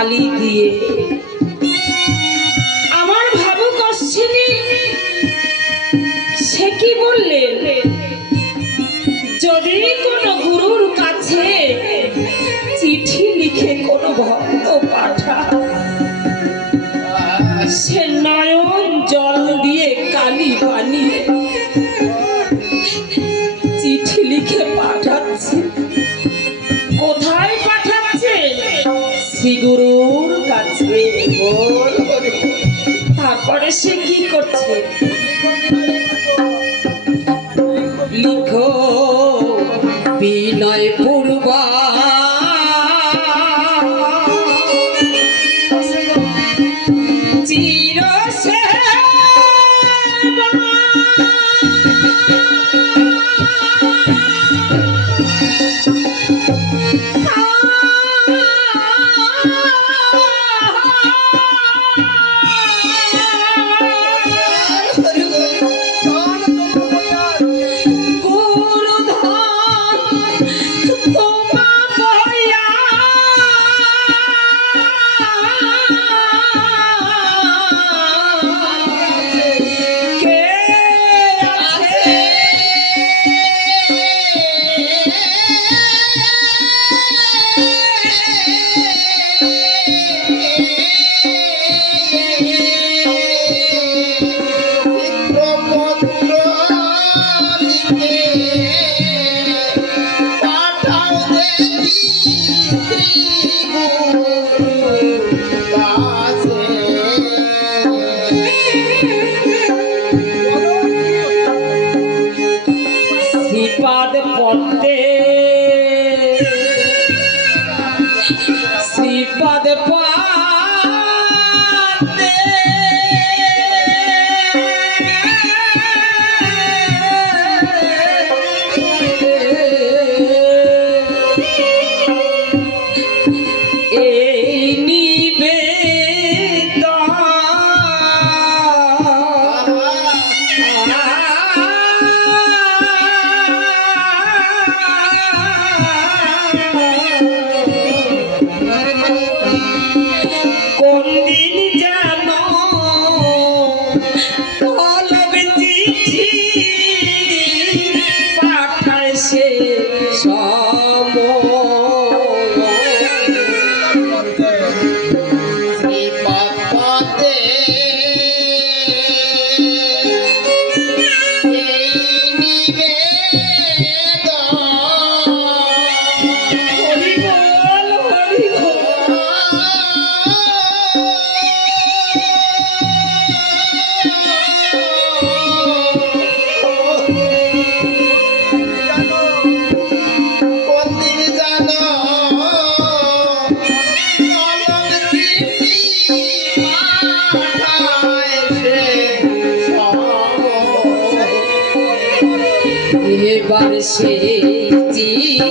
কালি দিয়ে Thank you. vivo. Por jeito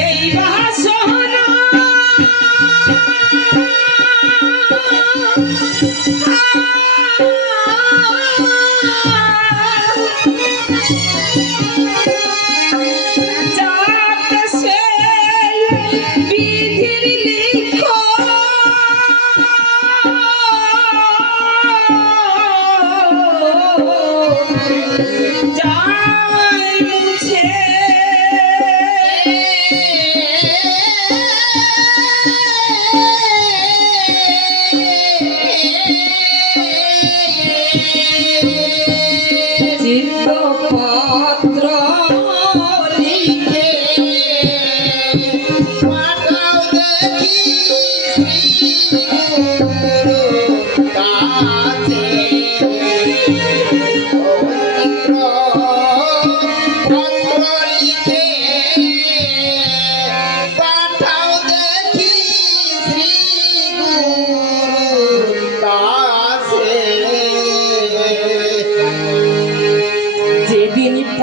এই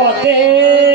Fortes.